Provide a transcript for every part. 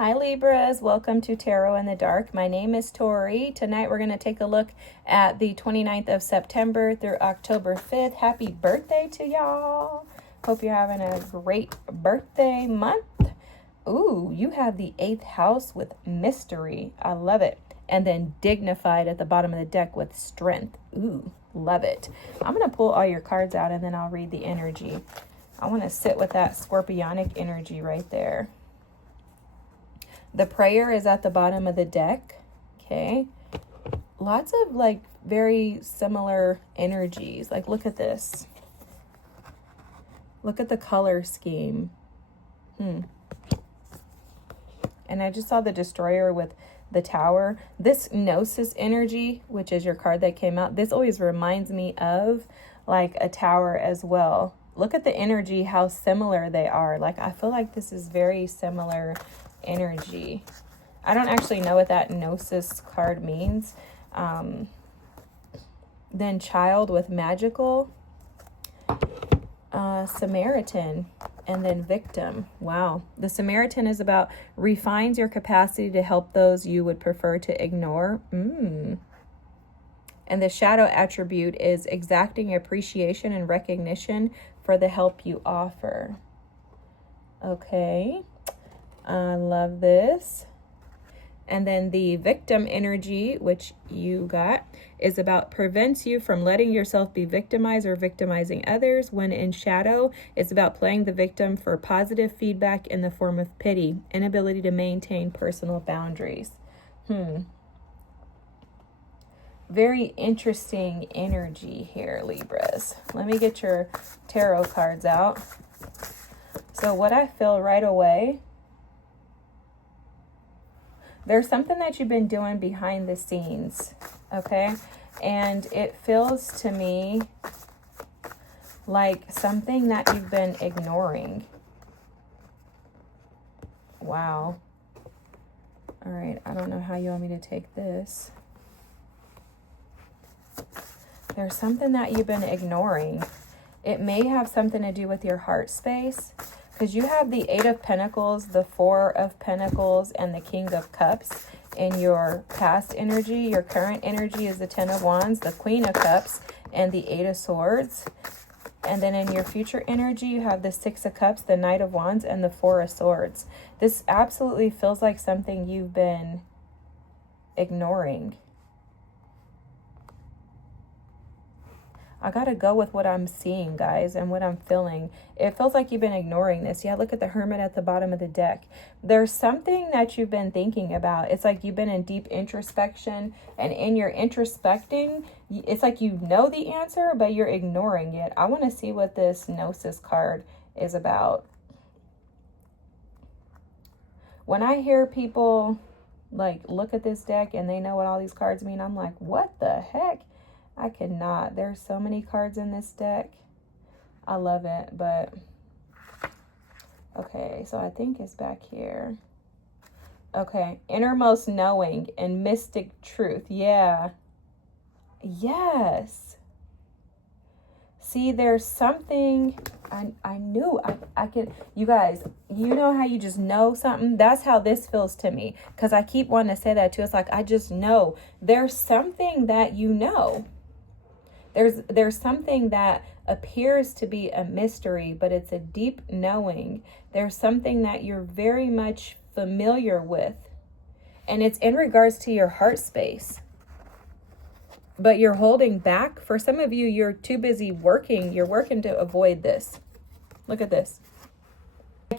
Hi Libras, welcome to Tarot in the Dark. My name is Tori. Tonight we're going to take a look at the 29th of September through October 5th. Happy birthday to y'all. Hope you're having a great birthday month. Ooh, you have the 8th house with mystery. I love it. And then dignified at the bottom of the deck with strength. Ooh, love it. I'm going to pull all your cards out and then I'll read the energy. I want to sit with that scorpionic energy right there. The prayer is at the bottom of the deck. Okay. Lots of like very similar energies. Like look at this. Look at the color scheme. And I just saw the destroyer with the tower. This Gnosis energy, which is your card that came out, this always reminds me of like a tower as well. Look at the energy, how similar they are. Like I feel like this is very similar energy. I don't actually know what that Gnosis card means. Then child with magical, Samaritan, and then victim. Wow. The Samaritan is about refines your capacity to help those you would prefer to ignore. And the shadow attribute is exacting appreciation and recognition for the help you offer. Okay. I love this. And then the victim energy, which you got, is about prevents you from letting yourself be victimized or victimizing others. When in shadow, it's about playing the victim for positive feedback in the form of pity, inability to maintain personal boundaries. Very interesting energy here, Libras. Let me get your tarot cards out. So what I feel right away, there's something that you've been doing behind the scenes, okay? And it feels to me like something that you've been ignoring. Wow. All right, I don't know how you want me to take this. There's something that you've been ignoring. It may have something to do with your heart space, because you have the 8 of Pentacles, the 4 of Pentacles, and the King of Cups in your past energy. Your current energy is the 10 of Wands, the Queen of Cups, and the 8 of Swords. And then in your future energy, you have the 6 of Cups, the Knight of Wands, and the 4 of Swords. This absolutely feels like something you've been ignoring. I got to go with what I'm seeing, guys, and what I'm feeling. It feels like you've been ignoring this. Yeah, look at the Hermit at the bottom of the deck. There's something that you've been thinking about. It's like you've been in deep introspection, and in your introspecting, it's like you know the answer, but you're ignoring it. I want to see what this Gnosis card is about. When I hear people, like, look at this deck and they know what all these cards mean, I'm like, what the heck? I cannot. There's so many cards in this deck. I love it, but okay, so I think it's back here. Okay, innermost knowing and mystic truth. Yeah. Yes. See, there's something I knew I could, you guys, you know how you just know something? That's how this feels to me, because I keep wanting to say that too. It's like, I just know. There's something that you know. There's something that appears to be a mystery, but it's a deep knowing. There's something that you're very much familiar with, and it's in regards to your heart space. But you're holding back. For some of you, you're too busy working. You're working to avoid this. Look at this.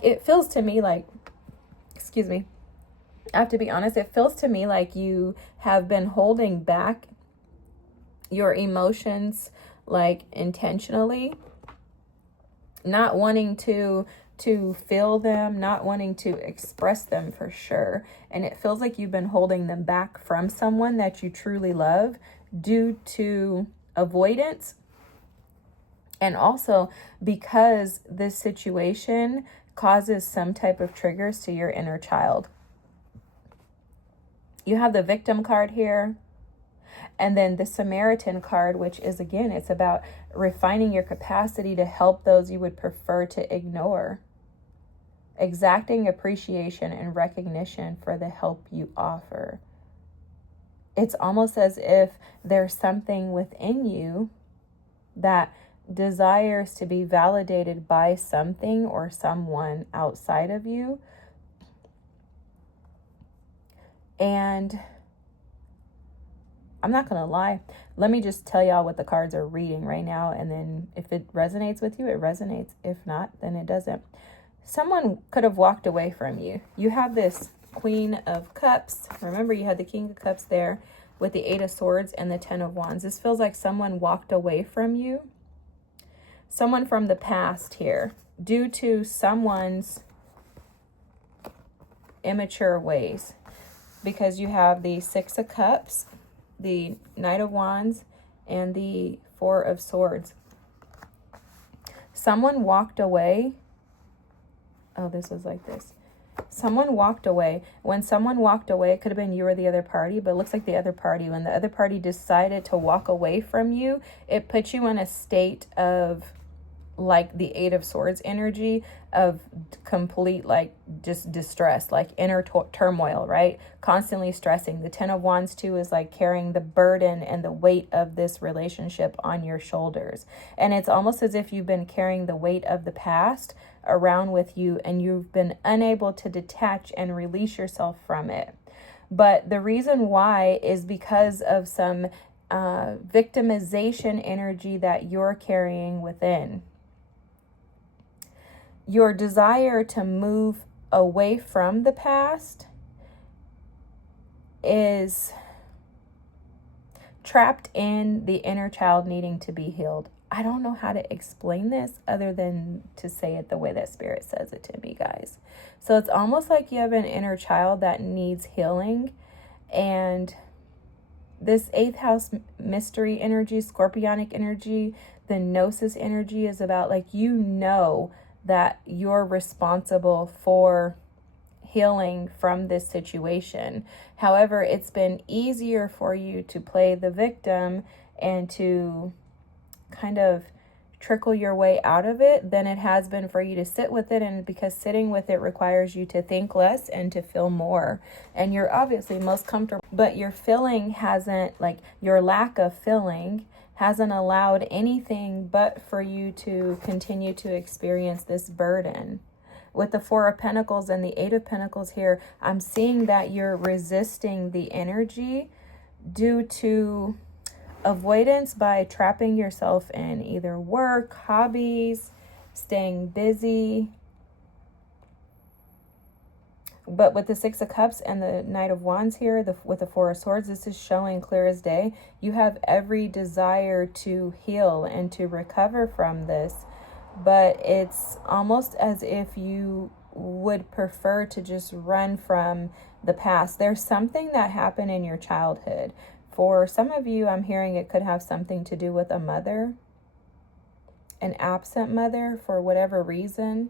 It feels to me like, excuse me, I have to be honest, it feels to me like you have been holding back your emotions, like intentionally, not wanting to feel them, not wanting to express them for sure. And it feels like you've been holding them back from someone that you truly love due to avoidance. And also because this situation causes some type of triggers to your inner child. You have the victim card here. And then the Samaritan card, which is, again, it's about refining your capacity to help those you would prefer to ignore. exacting appreciation and recognition for the help you offer. It's almost as if there's something within you that desires to be validated by something or someone outside of you. And I'm not going to lie. Let me just tell y'all what the cards are reading right now. And then if it resonates with you, it resonates. If not, then it doesn't. Someone could have walked away from you. You have this Queen of Cups. Remember, you had the King of Cups there with the 8 of Swords and the 10 of Wands. This feels like someone walked away from you. Someone from the past here, due to someone's immature ways. Because you have the 6 of Cups, the Knight of Wands, and the 4 of Swords. Someone walked away. Oh, this was like this. Someone walked away. When someone walked away, it could have been you or the other party, but it looks like the other party. When the other party decided to walk away from you, it puts you in a state of like the 8 of Swords energy of complete like just distress, like inner turmoil, right? Constantly stressing. The 10 of Wands too is like carrying the burden and the weight of this relationship on your shoulders. And it's almost as if you've been carrying the weight of the past around with you and you've been unable to detach and release yourself from it. But the reason why is because of some victimization energy that you're carrying within. Your desire to move away from the past is trapped in the inner child needing to be healed. I don't know how to explain this other than to say it the way that Spirit says it to me, guys. So it's almost like you have an inner child that needs healing. And this 8th house mystery energy, scorpionic energy, the gnosis energy is about like, you know, that you're responsible for healing from this situation. However, it's been easier for you to play the victim and to kind of trickle your way out of it than it has been for you to sit with it. And because sitting with it requires you to think less and to feel more. And you're obviously most comfortable, but your feeling hasn't, like your lack of feeling hasn't allowed anything but for you to continue to experience this burden. With the 4 of Pentacles and the 8 of Pentacles here, I'm seeing that you're resisting the energy due to avoidance by trapping yourself in either work, hobbies, staying busy. But with the 6 of Cups and the Knight of Wands here, with the 4 of Swords, this is showing clear as day. You have every desire to heal and to recover from this. But it's almost as if you would prefer to just run from the past. There's something that happened in your childhood. For some of you, I'm hearing it could have something to do with a mother, an absent mother for whatever reason.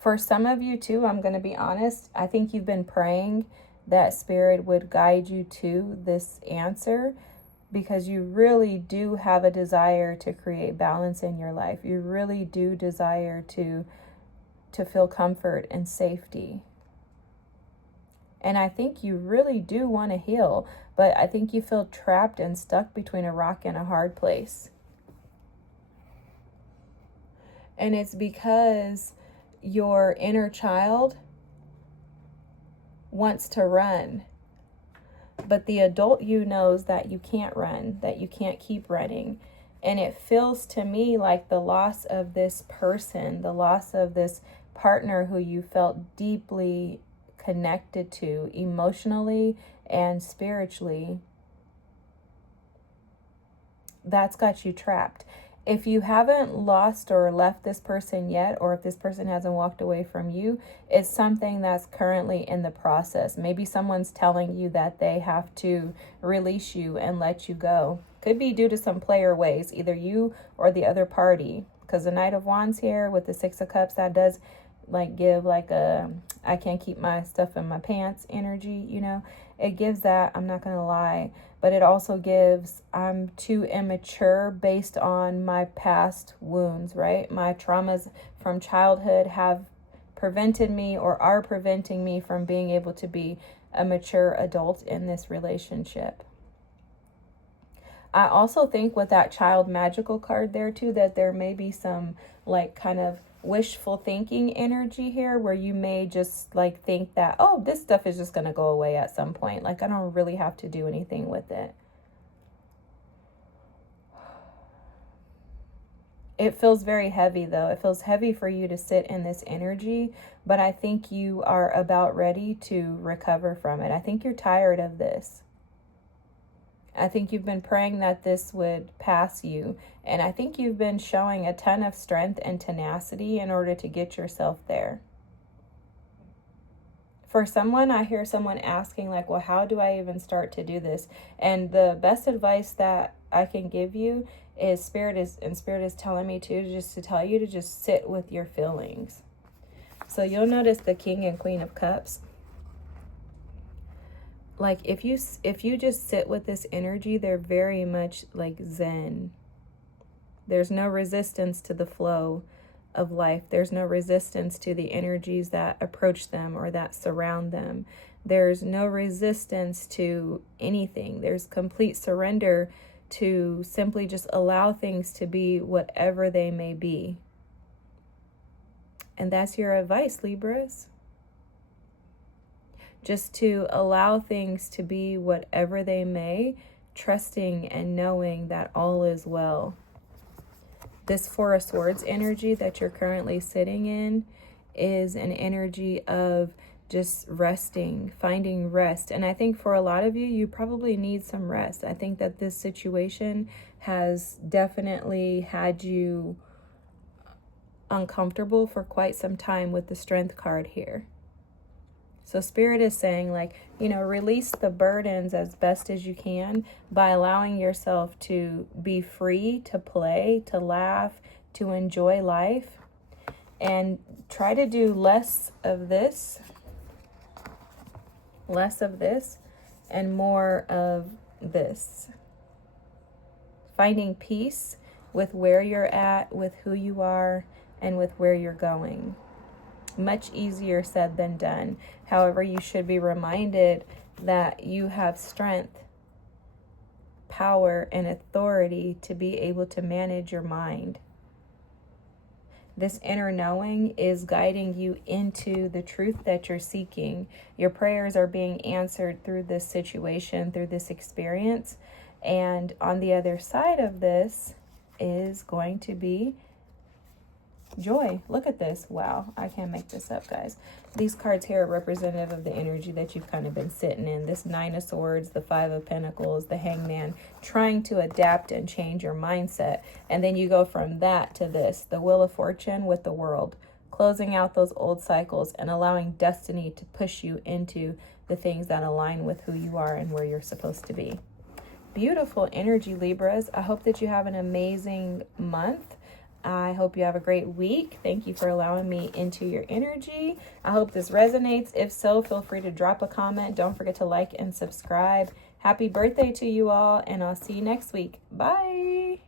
For some of you too, I'm going to be honest, I think you've been praying that Spirit would guide you to this answer because you really do have a desire to create balance in your life. You really do desire to feel comfort and safety. And I think you really do want to heal, but I think you feel trapped and stuck between a rock and a hard place. And it's because your inner child wants to run, but the adult you knows that you can't run, that you can't keep running. And it feels to me like the loss of this person, the loss of this partner who you felt deeply connected to emotionally and spiritually, that's got you trapped. If you haven't lost or left this person yet, or if this person hasn't walked away from you, it's something that's currently in the process. Maybe someone's telling you that they have to release you and let you go. Could be due to some player ways, either you or the other party. Because the Knight of Wands here with the 6 of Cups, that does like give like a I can't keep my stuff in my pants energy, you know. It gives that, I'm not going to lie. but it also gives I'm too immature based on my past wounds, right? My traumas from childhood have prevented me or are preventing me from being able to be a mature adult in this relationship. I also think with that child magical card there too, that there may be some like kind of wishful thinking energy here where you may just like think that, oh, this stuff is just going to go away at some point. Like I don't really have to do anything with it. It feels very heavy though. It feels heavy for you to sit in this energy, but I think you are about ready to recover from it. I think you're tired of this. I think you've been praying that this would pass you. And I think you've been showing a ton of strength and tenacity in order to get yourself there. For someone, I hear someone asking like, well, how do I even start to do this? And the best advice that I can give you is Spirit is telling me to tell you to just sit with your feelings. So you'll notice the King and Queen of Cups. Like if you just sit with this energy, they're very much like Zen. There's no resistance to the flow of life. There's no resistance to the energies that approach them or that surround them. There's no resistance to anything. There's complete surrender to simply just allow things to be whatever they may be. And that's your advice, Libras. Just to allow things to be whatever they may, trusting and knowing that all is well. This Four of Swords energy that you're currently sitting in is an energy of just resting, finding rest. And I think for a lot of you, you probably need some rest. I think that this situation has definitely had you uncomfortable for quite some time with the Strength card here. So Spirit is saying like, release the burdens as best as you can by allowing yourself to be free, to play, to laugh, to enjoy life, and try to do less of this, and more of this. Finding peace with where you're at, with who you are, and with where you're going. Much easier said than done. However, you should be reminded that you have strength, power, and authority to be able to manage your mind. This inner knowing is guiding you into the truth that you're seeking. Your prayers are being answered through this situation, through this experience. And on the other side of this is going to be joy. Look at this. Wow, I can't make this up, guys. These cards here are representative of the energy that you've kind of been sitting in. This Nine of Swords, the Five of Pentacles, the Hangman, trying to adapt and change your mindset. And then you go from that to this, the Wheel of Fortune with the World, closing out those old cycles and allowing destiny to push you into the things that align with who you are and where you're supposed to be. Beautiful energy, Libras. I hope that you have an amazing month. I hope you have a great week. Thank you for allowing me into your energy. I hope this resonates. If so, feel free to drop a comment. Don't forget to like and subscribe. Happy birthday to you all, and I'll see you next week. Bye.